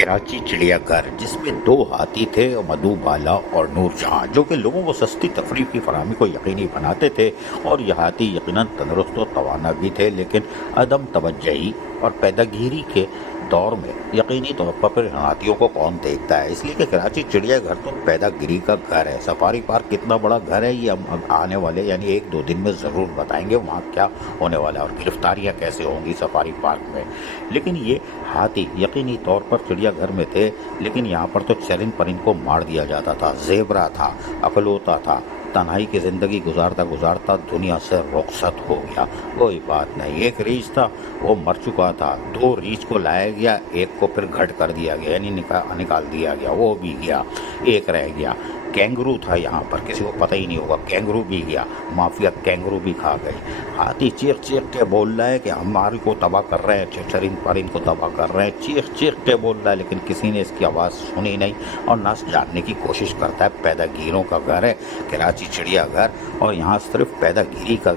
کراچی چڑیا گھر جس میں دو ہاتھی تھے، مدھو بالا اور نور جہاں، جو کہ لوگوں کو سستی تفریح کی فراہمی کو یقینی بناتے تھے. اور یہ ہاتھی یقیناً تندرست و توانا بھی تھے، لیکن عدم توجہی اور پیدہ گیری کے دور میں یقینی طور پر ہاتھیوں کو کون دیکھتا ہے. اس لیے کہ کراچی چڑیا گھر تو پیدہ گیری کا گھر ہے. سفاری پارک کتنا بڑا گھر ہے یہ ہم آنے والے یعنی 1-2 دن میں ضرور بتائیں گے وہاں کیا ہونے والا ہے اور گرفتاریاں کیسے ہوں گی سفاری پارک میں. لیکن یہ ہاتھی یقینی طور پر چڑیا گھر میں تھے، لیکن یہاں پر تو چرند پرند کو مار دیا جاتا تھا. زیبرا تھا، اکلوتا تھا، تنہائی کی زندگی گزارتا دنیا سے رخصت ہو گیا. کوئی بات نہیں، ایک ریچھ تھا وہ مر چکا تھا. 2 ریچھ کو لایا گیا، ایک کو پھر گھٹ کر دیا گیا یعنی نکال دیا گیا، وہ بھی گیا. ایک رہ گیا. کینگرو تھا یہاں پر، کسی کو پتہ ہی نہیں ہوگا، کینگرو بھی گیا. مافیا کینگرو بھی کھا گئی. ہاتھی چیخ چیخ کے بول رہا ہے کہ ہمارے کو تباہ کر رہے ہیں، چرند پرند کو تباہ کر رہے ہیں. چیخ چیخ کے بول رہا ہے، لیکن کسی نے اس کی آواز سنی نہیں اور نہ جاننے کی کوشش کرتا ہے. پیدہ گیروں کا گھر ہے کراچی چڑیا گھر، اور یہاں صرف پیدہ گیری کا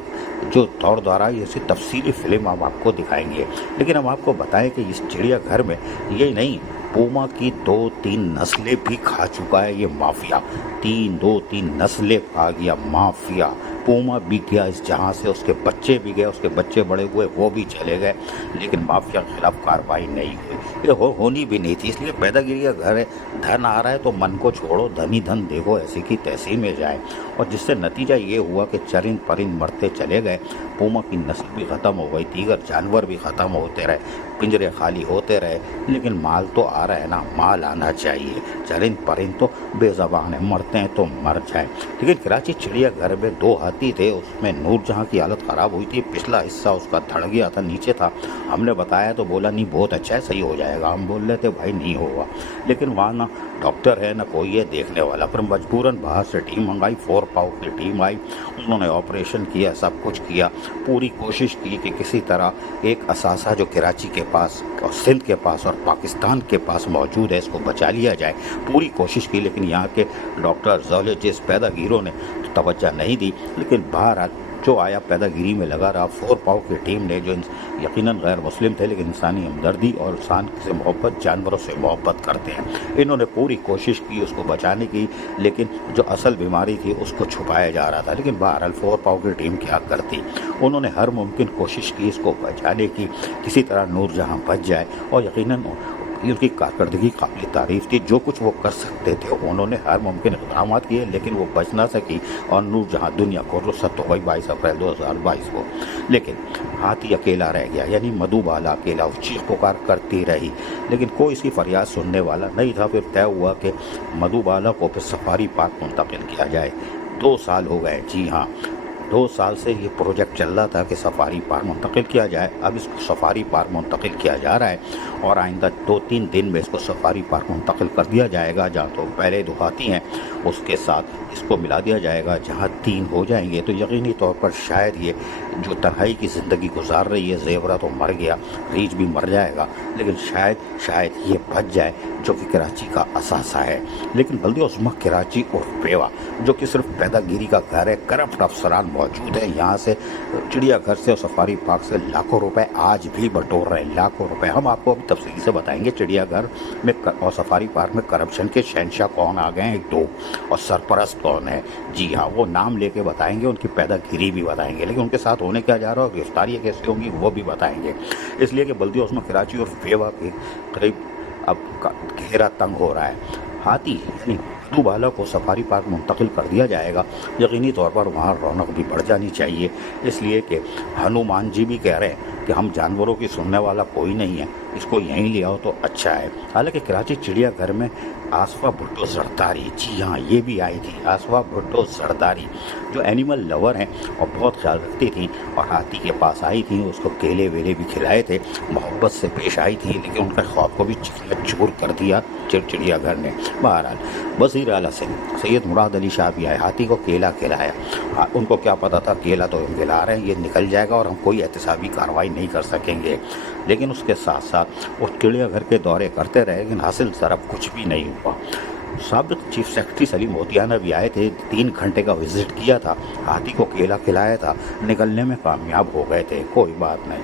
جو دور دورہ ہے اسی تفصیلی فلم ہم آپ کو دکھائیں گے. لیکن ہم آپ کو بتائیں کہ اس چڑیا گھر میں یہ نہیں، پوما کی 2-3 نسلیں بھی کھا چکا ہے یہ مافیا. 2-3 نسلیں کھا گیا مافیا. پوما بھی گیا اس جہاں سے، اس کے بچے بھی گئے، اس کے بچے بڑے ہوئے وہ بھی چلے گئے، لیکن مافیا کے خلاف کارروائی نہیں ہوئی. یہ ہونی بھی نہیں تھی. اس لیے پیدہ گیری کا گھر ہے. دھن آ رہا ہے تو من کو چھوڑو، دھن ہی دھن دیکھو، ایسی کی تیسی میں جائے. اور جس سے نتیجہ یہ ہوا کہ چرند پرند مرتے چلے گئے، پوما کی نسل بھی ختم ہو گئی، دیگر جانور بھی ختم ہوتے رہے، پنجرے خالی ہوتے رہے. لیکن مال تو آ رہا ہے نا، مال آنا چاہیے. چرند پرند تو بے زبان ہیں، مرتے ہیں تو مر جائیں. لیکن کراچی چڑیا گھر میں 2 ہاتھی تھے، اس میں نور جہاں کی حالت خراب ہوئی تھی، پچھلا حصہ اس کا دھڑ گیا تھا، نیچے تھا. ہم نے بتایا تو بولا نہیں بہت اچھا ہے، صحیح ہو جائے گا. ہم بول رہے تھے بھائی نہیں ہوگا، لیکن وہاں نہ ڈاکٹر ہے نہ کوئی ہے دیکھنے والا. پھر مجبوراً باہر سے ٹیم منگائی، 4 پاؤ کی ٹیم آئی، انہوں نے آپریشن کیا، سب کچھ کیا. پوری کوشش کی کہ کسی طرح ایک اثاثہ جو کراچی کے پاس اور سندھ کے پاس اور پاکستان کے پاس موجود ہے اس کو بچا لیا جائے. پوری کوشش کی، لیکن یہاں کے ڈاکٹر زولوجسٹ پیدہ گیروں نے توجہ نہیں دی. لیکن بہرحال جو آیا پیدہ گیری میں لگا رہا. 4 پاؤ کی ٹیم نے جو یقیناً غیر مسلم تھے لیکن انسانی ہمدردی اور انسان سے محبت، جانوروں سے محبت کرتے ہیں، انہوں نے پوری کوشش کی اس کو بچانے کی. لیکن جو اصل بیماری تھی اس کو چھپایا جا رہا تھا. لیکن بہرحال 4 پاؤ کی ٹیم کیا کرتی، انہوں نے ہر ممکن کوشش کی اس کو بچانے کی، کسی طرح نور جہاں بچ جائے. اور یقیناً ان کی کارکردگی قابل تعریف تھی. جو کچھ وہ کر سکتے تھے انہوں نے ہر ممکن اقدامات کیے، لیکن وہ بچ نہ سکی اور نور جہاں دنیا کو رخصت ہو گئی 22 اپریل 2022 کو. لیکن ہاتھی اکیلا رہ گیا، یعنی مدھو بالا اکیلا. وہ چیخ پکار کرتی رہی لیکن کوئی اس کی فریاد سننے والا نہیں تھا. پھر طے ہوا کہ مدھو بالا کو پھر سفاری پارک منتقل کیا جائے. 2 سال ہو گئے، جی ہاں 2 سال سے یہ پروجیکٹ چل رہا تھا کہ سفاری پارک منتقل کیا جائے. اب اس کو سفاری پارک منتقل کیا جا رہا ہے اور آئندہ 2-3 دن میں اس کو سفاری پارک منتقل کر دیا جائے گا. جہاں تو پہلے 2 ہاتھی ہیں اس کے ساتھ اس کو ملا دیا جائے گا. جہاں 3 ہو جائیں گے تو یقینی طور پر شاید یہ جو تنہائی کی زندگی گزار رہی ہے، زیورا تو مر گیا، ریچھ بھی مر جائے گا، لیکن شاید یہ بچ جائے جو کہ کراچی کا اثاثہ ہے. لیکن بلدیہ عظمیٰ کراچی اور بیوا جو کہ صرف پیدہ گیری کا گھر ہے، کرپٹ افسران موجود ہیں. یہاں سے چڑیا گھر سے اور سفاری پارک سے لاکھوں روپے آج بھی بٹور رہے ہیں، لاکھوں روپے. ہم آپ کو ابھی تفصیل سے بتائیں گے چڑیا گھر میں اور سفاری پارک میں کرپشن کے شہنشاہ کون آ گئے ہیں 2 اور سرپرست کون ہے. جی ہاں وہ نام لے کے بتائیں گے، ان کی پیدہ گیری بھی بتائیں گے، لیکن ان کے ساتھ ہونے کیا جا رہا ہے اور گرفتاریاں کیسے ہوں گی وہ بھی بتائیں گے. اس لیے کہ بلدیہ عظمیٰ کراچی اور بیوا کے قریب اب گھیرا تنگ ہو رہا ہے. ہاتھی یعنی مدھو بالا کو سفاری پارک منتقل کر دیا جائے گا. یقینی طور پر وہاں رونق بھی بڑھ جانی چاہیے، اس لیے کہ ہنومان جی بھی کہہ رہے ہیں کہ ہم جانوروں کی سننے والا کوئی نہیں ہے، اس کو یہیں لے آؤ تو اچھا ہے. حالانکہ کراچی چڑیا گھر میں آصفہ بھٹو زرداری، جی ہاں یہ بھی آئی تھی آصفہ بھٹو زرداری، جو اینیمل لور ہیں اور بہت خیال رکھتی تھیں اور ہاتھی کے پاس آئی تھیں، اس کو کیلے ویلے بھی کھلائے تھے، محبت سے پیش آئی تھیں، لیکن ان کا خواب کو بھی چور کر دیا چڑیا گھر نے. بہرحال وزیر اعلیٰ سید مراد علی شاہ بھی آئے، ہاتھی کو کیلا کھلایا. ان کو کیا پتا تھا کیلا تو ہم کھلا رہے ہیں، یہ نکل جائے گا اور ہم کوئی احتسابی کارروائی نہیں کر سکیں گے. لیکن اس کے ساتھ ساتھ وہ چڑیا گھر کے دورے کرتے رہے، لیکن حاصل ضرب کچھ بھی نہیں ہوا. سابق چیف سیکرٹری سلیم موتیانہ بھی آئے تھے، 3 گھنٹے کا وزٹ کیا تھا، ہاتھی کو کیلا کھلایا تھا، نکلنے میں کامیاب ہو گئے تھے. کوئی بات نہیں،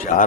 4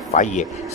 FIA